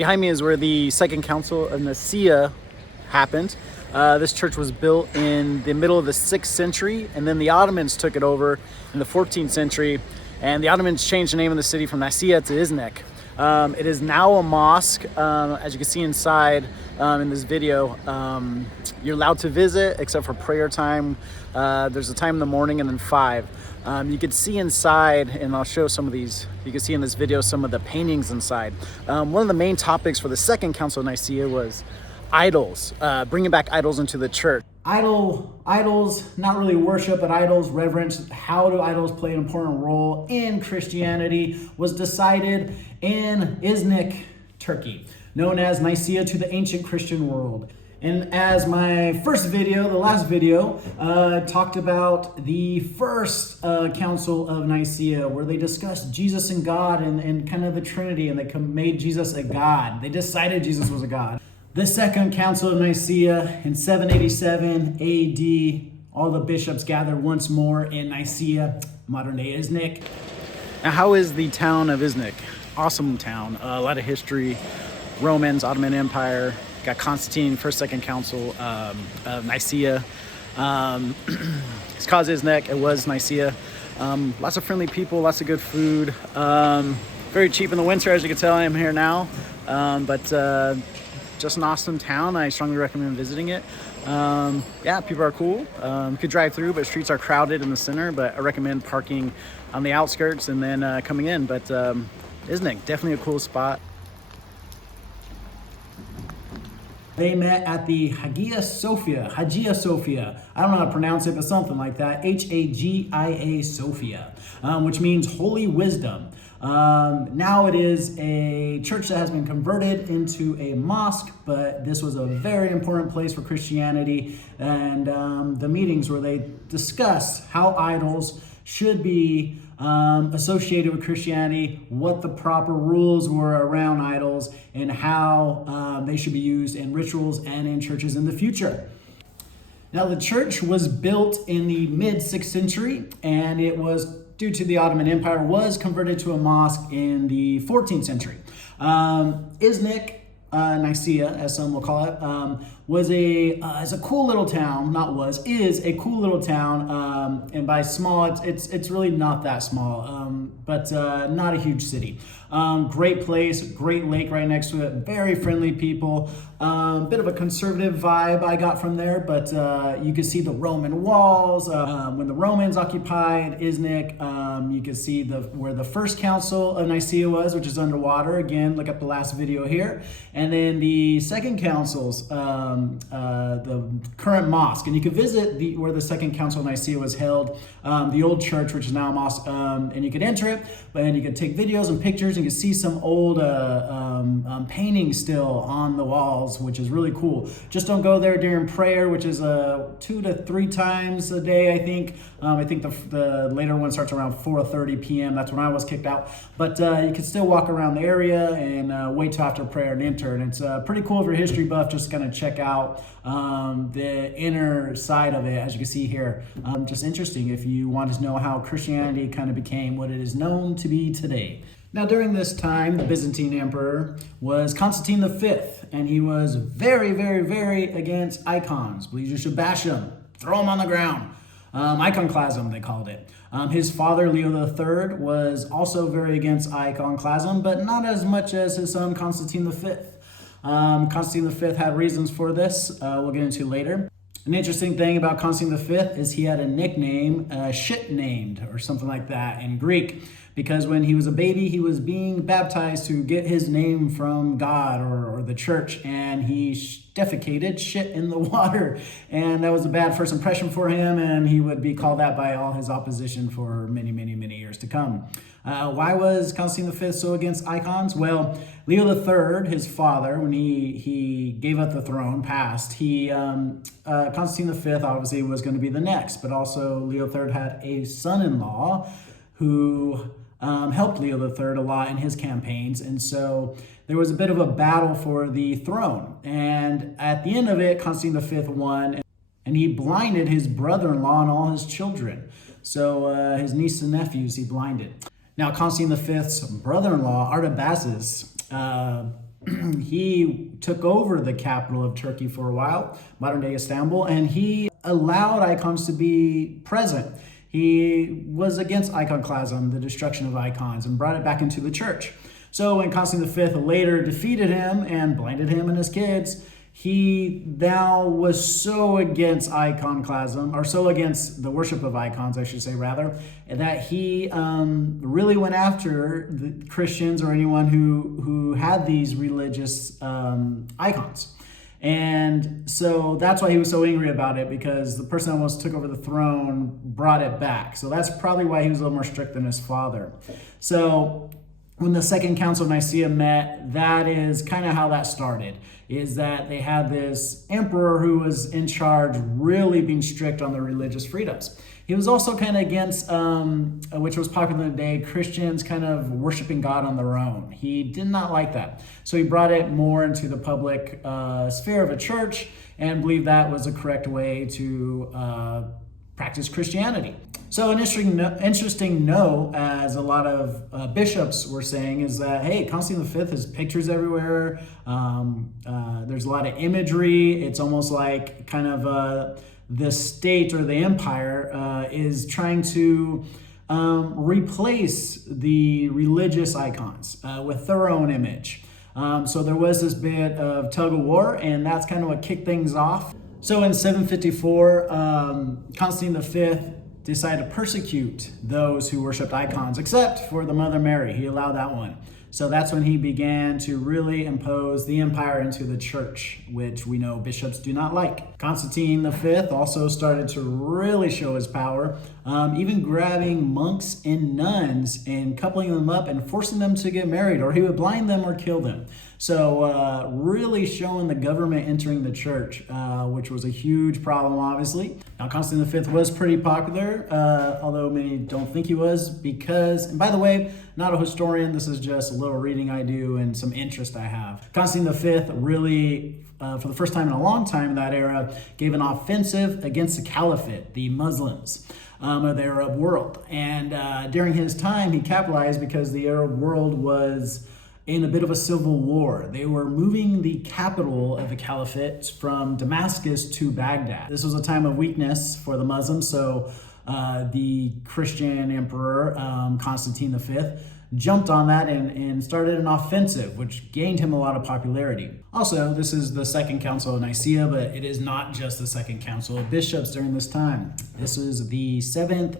Behind me is where the Second Council of Nicea happened. This church was built in the middle of the 6th century, and then the Ottomans took it over in the 14th century, and the Ottomans changed the name of the city from Nicaea to Iznik. It is now a mosque. As you can see inside in this video, you're allowed to visit except for prayer time. There's a time in the morning and then 5. You can see inside, and I'll show some of these. You can see in this video some of the paintings inside. One of the main topics for the Second Council of Nicea was idols, bringing back idols into the church. Idols, not really worship, but idols, reverence. How do idols play an important role in Christianity was decided in Iznik, Turkey, known as Nicaea to the ancient Christian world. And as my first video, the last video, talked about the first Council of Nicea, where they discussed Jesus and God and kind of the Trinity, and they made Jesus a God. They decided Jesus was a God. The Second Council of Nicea in 787 AD, all the bishops gathered once more in Nicaea, modern day Iznik. Now, how is the town of Iznik? Awesome town, a lot of history, Romans, Ottoman Empire, got Constantine, First, Second Council of Nicea. It's called Iznik, it was Nicaea. Lots of friendly people, lots of good food. Very cheap in the winter, as you can tell. I am here now, but just an awesome town. I strongly recommend visiting it. Yeah, people are cool. You could drive through, but streets are crowded in the center, but I recommend parking on the outskirts and then coming in. But Iznik, definitely a cool spot. They met at the Hagia Sophia. I don't know how to pronounce it, but something like that. Hagia Sophia, which means holy wisdom. Now it is a church that has been converted into a mosque, but this was a very important place for Christianity, and the meetings where they discussed how idols should be associated with Christianity, what the proper rules were around idols, and how they should be used in rituals and in churches in the future. Now, the church was built in the mid-6th century, and it was, due to the Ottoman Empire, was converted to a mosque in the 14th century. Iznik, Nicaea, as some will call it, is a cool little town. Is a cool little town, and by small, it's really not that small, but not a huge city. Great place, great lake right next to it, very friendly people. Bit of a conservative vibe I got from there, but you can see the Roman walls. When the Romans occupied Iznik, you can see where the First Council of Nicea was, which is underwater. Again, look up the last video here. And then the Second Council's, the current mosque. And you can visit where the Second Council of Nicea was held, the old church, which is now a mosque, and you could enter it, but then you could take videos and pictures. You can see some old paintings still on the walls, which is really cool. Just don't go there during prayer, which is 2 to 3 times a day, I think. I think the later one starts around 4:30 p.m. That's when I was kicked out. But you can still walk around the area and wait till after prayer and enter. And it's pretty cool if you're a history buff, just kind of check out the inner side of it, as you can see here. Just interesting if you want to know how Christianity kind of became what it is known to be today. Now, during this time, the Byzantine emperor was Constantine V, and he was very, very, very against icons. Believes you should bash them, throw them on the ground. Iconoclasm, they called it. His father, Leo III, was also very against iconoclasm, but not as much as his son, Constantine V. Constantine V had reasons for this, we'll get into later. An interesting thing about Constantine V is he had a nickname, shit named, or something like that in Greek, because when he was a baby, he was being baptized to get his name from God or the church, and he defecated shit in the water, and that was a bad first impression for him, and he would be called that by all his opposition for many, many, many years to come. Why was Constantine V so against icons? Well, Leo III, his father, when he gave up the throne, passed, Constantine V obviously was going to be the next, but also Leo III had a son-in-law who helped Leo III a lot in his campaigns, and so there was a bit of a battle for the throne. And at the end of it, Constantine V won, and he blinded his brother-in-law and all his children. So his niece and nephews he blinded. Now, Constantine V's brother-in-law, Artabazus, he took over the capital of Turkey for a while, modern day Istanbul, and he allowed icons to be present. He was against iconoclasm, the destruction of icons, and brought it back into the church. So when Constantine V later defeated him and blinded him and his kids, he now was so against iconoclasm, or so against the worship of icons, I should say rather, that he really went after the Christians or anyone who had these religious icons. And so that's why he was so angry about it, because the person that almost took over the throne brought it back. So that's probably why he was a little more strict than his father. So when the Second Council of Nicea met, that is kind of how that started, is that they had this emperor who was in charge, really being strict on their religious freedoms. He was also kind of against, which was popular in the day, Christians kind of worshiping God on their own. He did not like that. So he brought it more into the public sphere of a church and believed that was a correct way to practice Christianity. So an interesting note, as a lot of bishops were saying, is that, hey, Constantine V has pictures everywhere. There's a lot of imagery. It's almost like kind of the state or the empire is trying to replace the religious icons with their own image. So there was this bit of tug of war, and that's kind of what kicked things off. So in 754, Constantine V decided to persecute those who worshipped icons, except for the Mother Mary. He allowed that one. So that's when he began to really impose the empire into the church, which we know bishops do not like. Constantine V also started to really show his power, even grabbing monks and nuns and coupling them up and forcing them to get married, or he would blind them or kill them. So really showing the government entering the church, which was a huge problem, obviously. Now, Constantine V was pretty popular, although many don't think he was, because, and by the way, not a historian, this is just a little reading I do and some interest I have. Constantine V really, for the first time in a long time in that era, gave an offensive against the caliphate, the Muslims of the Arab world. And during his time, he capitalized because the Arab world was in a bit of a civil war. They were moving the capital of the caliphate from Damascus to Baghdad. This was a time of weakness for the Muslims, so the Christian emperor, Constantine V, jumped on that and started an offensive, which gained him a lot of popularity. Also, this is the Second Council of Nicea, but it is not just the Second Council of Bishops during this time. This is the Seventh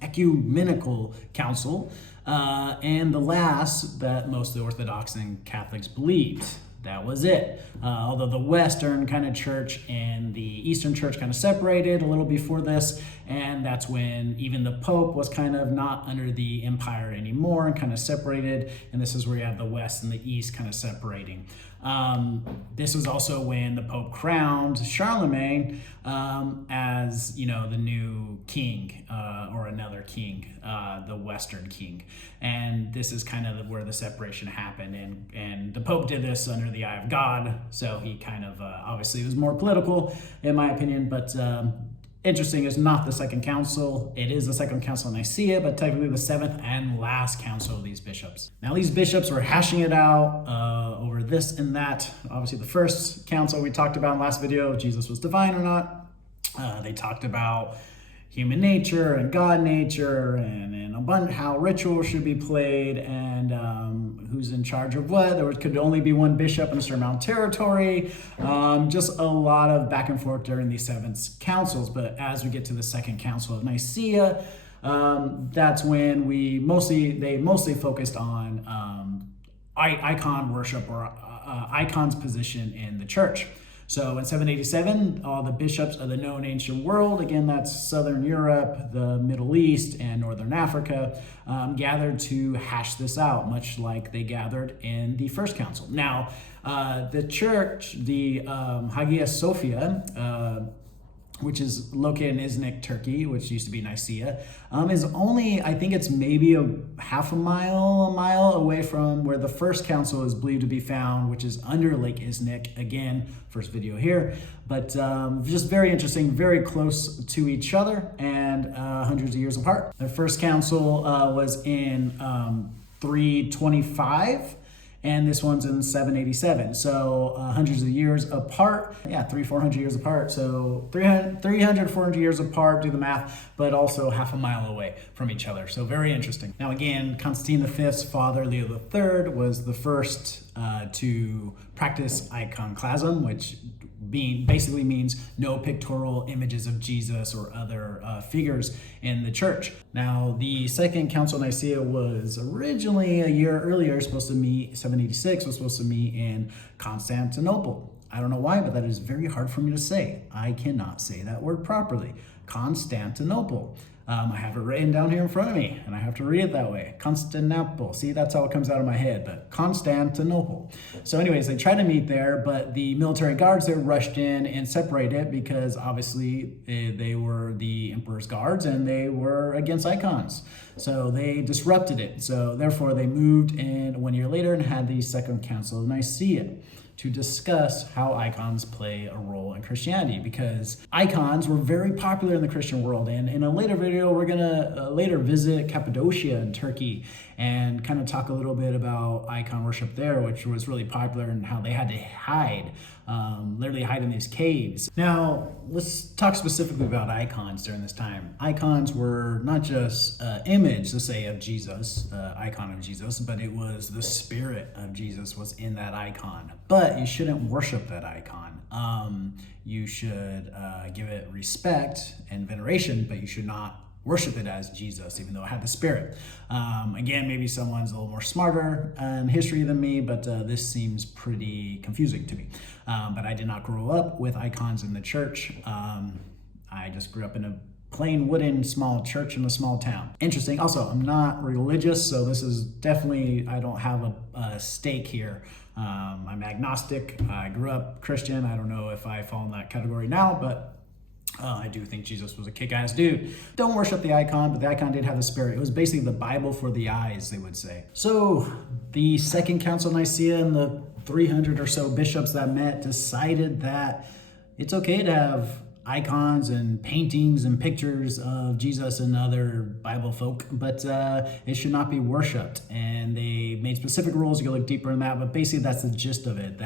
Ecumenical Council, and the last that most of the Orthodox and Catholics believed. That was it. Although the Western kind of church and the Eastern church kind of separated a little before this, and that's when even the Pope was kind of not under the empire anymore and kind of separated, and this is where you have the West and the East kind of separating. This was also when the Pope crowned Charlemagne as, you know, the new king, or another king, the Western king. And this is kind of where the separation happened. And the Pope did this under the eye of God, so he kind of, obviously it was more political in my opinion, but interesting, is not the Second Council. It is the Second Council of Nicea, but technically the seventh and last council of these bishops. Now, these bishops were hashing it out over this and that. Obviously, the first council we talked about in the last video, if Jesus was divine or not. They talked about human nature and God nature, and how rituals should be played, and who's in charge of what. There could only be one bishop in a certain amount of territory. Just a lot of back and forth during these seven councils. But as we get to the Second Council of Nicea, that's when they mostly focused on icon worship, or icon's position in the church. So in 787, all the bishops of the known ancient world, again, that's Southern Europe, the Middle East, and Northern Africa, gathered to hash this out, much like they gathered in the First Council. Now, the church, the Hagia Sophia, which is located in Iznik, Turkey, which used to be Nicaea, is only, I think it's maybe a mile away from where the First Council is believed to be found, which is under Lake Iznik. Again, first video here, but just very interesting, very close to each other, and hundreds of years apart. The First Council was in 325, and this one's in 787. So hundreds of years apart. Yeah, 400 years apart. So 300, 400 years apart, do the math, but also half a mile away from each other. So very interesting. Now again, Constantine V's father, Leo III, was the first to practice iconoclasm, which basically means no pictorial images of Jesus or other figures in the church. Now, the Second Council of Nicea was originally a year earlier, supposed to meet, 786, was supposed to meet in Constantinople. I don't know why, but that is very hard for me to say. I cannot say that word properly. Constantinople. I have it written down here in front of me, and I have to read it that way. Constantinople. See, that's how it comes out of my head, but Constantinople. So anyways, they tried to meet there, but the military guards there rushed in and separated because obviously they were the emperor's guards and they were against icons. So they disrupted it. So therefore they moved in 1 year later and had the Second Council of Nicea to discuss how icons play a role in Christianity, because icons were very popular in the Christian world. And in a later video, we're gonna later visit Cappadocia in Turkey and kind of talk a little bit about icon worship there, which was really popular, and how they had to hide, literally hide in these caves. Now, let's talk specifically about icons during this time. Icons were not just image, let's say, of Jesus, icon of Jesus, but it was the spirit of Jesus was in that icon. But you shouldn't worship that icon. You should give it respect and veneration, but you should not worship it as Jesus, even though it had the spirit. Again, maybe someone's a little more smarter in history than me, but this seems pretty confusing to me. But I did not grow up with icons in the church. I just grew up in a plain wooden small church in a small town. Interesting. Also, I'm not religious, so this is definitely, I don't have a stake here. I'm agnostic. I grew up Christian. I don't know if I fall in that category now, but I do think Jesus was a kick-ass dude. Don't worship the icon, but the icon did have the spirit. It was basically the Bible for the eyes, they would say. So the Second Council of Nicea and the 300 or so bishops that met decided that it's okay to have icons and paintings and pictures of Jesus and other Bible folk, but it should not be worshipped. And they made specific rules. You can look deeper in that, but basically that's the gist of it.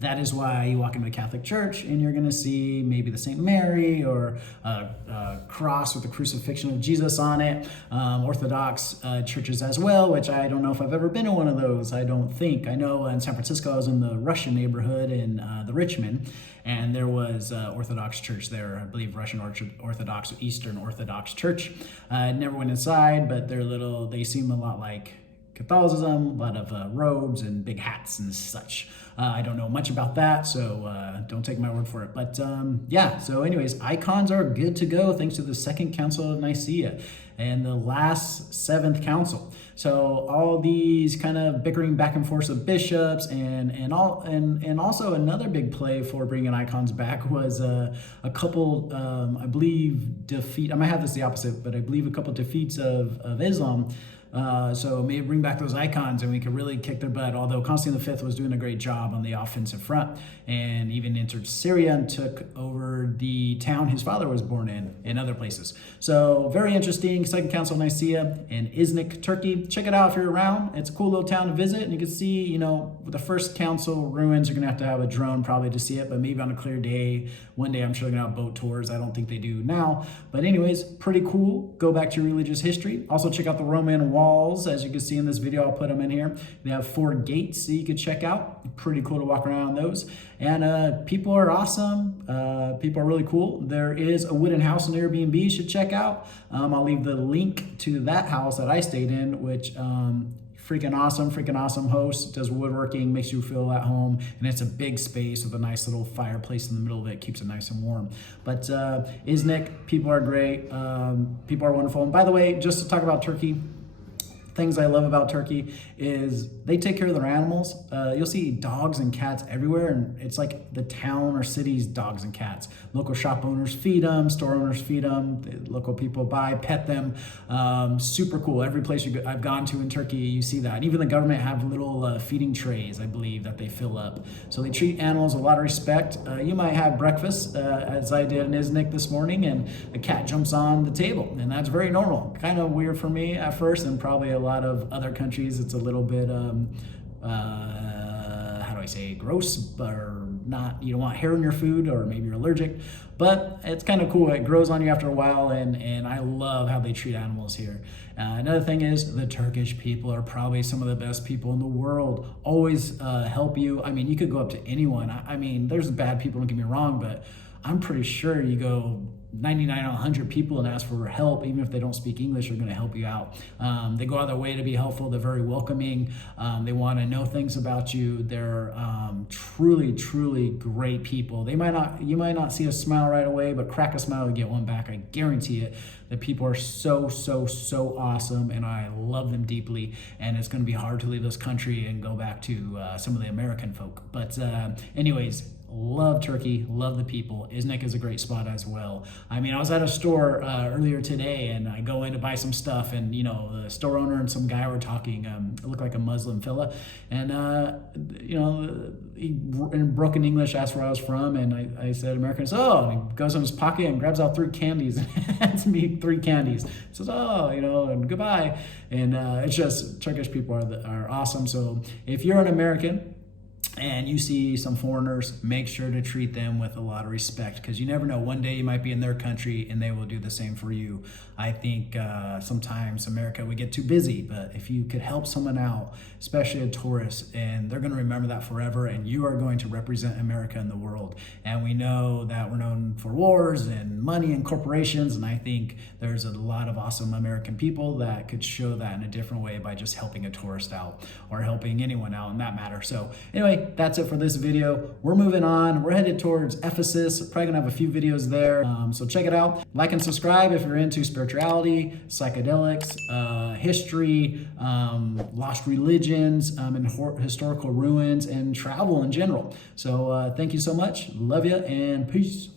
That is why you walk into a Catholic church and you're going to see maybe the St. Mary or a cross with the crucifixion of Jesus on it. Orthodox churches as well, which I don't know if I've ever been in one of those. I don't think. I know in San Francisco, I was in the Russian neighborhood in the Richmond, and there was Orthodox church there, I believe Russian Orthodox, Eastern Orthodox Church. I never went inside, but they seem a lot like Catholicism, a lot of robes and big hats and such. I don't know much about that, so don't take my word for it. But yeah, so anyways, icons are good to go thanks to the Second Council of Nicea and the last Seventh Council. So all these kind of bickering back and forth of bishops and also another big play for bringing icons back was a couple, I believe, I might have this the opposite, but I believe a couple defeats of Islam. So maybe bring back those icons and we could really kick their butt, although Constantine V was doing a great job on the offensive front and even entered Syria and took over the town his father was born in and other places. So very interesting. Second Council of Nicea in Iznik, Turkey. Check it out if you're around. It's a cool little town to visit, and you can see, the first council ruins. You're gonna have to have a drone probably to see it, but maybe on a clear day. One day I'm sure they're gonna have boat tours. I don't think they do now, but anyways, pretty cool. Go back to your religious history. Also check out the Roman walls. As you can see in this video, I'll put them in here. They have 4 gates that you could check out. Pretty cool to walk around those. And people are awesome. People are really cool. There is a wooden house on Airbnb you should check out. I'll leave the link to that house that I stayed in, which freaking awesome host, does woodworking, makes you feel at home, and it's a big space with a nice little fireplace in the middle of it, keeps it nice and warm. But Iznik, people are great, people are wonderful. And by the way, just to talk about Turkey, things I love about Turkey is they take care of their animals. You'll see dogs and cats everywhere, and it's like the town or city's dogs and cats. Local shop owners feed them, store owners feed them, the local people buy, pet them. Super cool. Every place I've gone to in Turkey, you see that. And even the government have little feeding trays, I believe, that they fill up. So they treat animals with a lot of respect. You might have breakfast, as I did in Iznik this morning, and a cat jumps on the table, and that's very normal. Kind of weird for me at first, and probably a lot of other countries it's a little bit how do I say, gross, or not, you don't want hair in your food, or maybe you're allergic, but it's kind of cool. It grows on you after a while, and I love how they treat animals here. Another thing is the Turkish people are probably some of the best people in the world. Always help you. I mean, you could go up to anyone. I mean, there's bad people, don't get me wrong, but I'm pretty sure you go 99 out of 100 people and ask for help, even if they don't speak English, they're going to help you out. They go out of their way to be helpful. They're very welcoming. They want to know things about you. They're truly, truly great people. You might not see a smile right away, but crack a smile and get one back. I guarantee it. The people are so, so, so awesome, and I love them deeply. And it's going to be hard to leave this country and go back to some of the American folk. But anyways, love Turkey, love the people. Iznik is a great spot as well. I mean, I was at a store earlier today, and I go in to buy some stuff, and you know, the store owner and some guy were talking. It looked like a Muslim fella, and you know, he in broken English asked where I was from, and I said American. He says, oh, and he goes in his pocket and grabs out 3 candies and hands me 3 candies. He says, oh, you know, and goodbye. And it's just, Turkish people are awesome. So if you're an American and you see some foreigners, make sure to treat them with a lot of respect, because you never know, one day you might be in their country and they will do the same for you. I think sometimes America, we get too busy, but if you could help someone out, especially a tourist, and they're going to remember that forever, and you are going to represent America in the world. And we know that we're known for wars and money and corporations, and I think there's a lot of awesome American people that could show that in a different way by just helping a tourist out or helping anyone out in that matter. So anyway, that's it for this video. We're moving on. We're headed towards Ephesus. Probably gonna have a few videos there. So check it out. Like and subscribe if you're into spirituality, psychedelics, history, lost religions, and historical ruins, and travel in general. So thank you so much. Love you, and peace.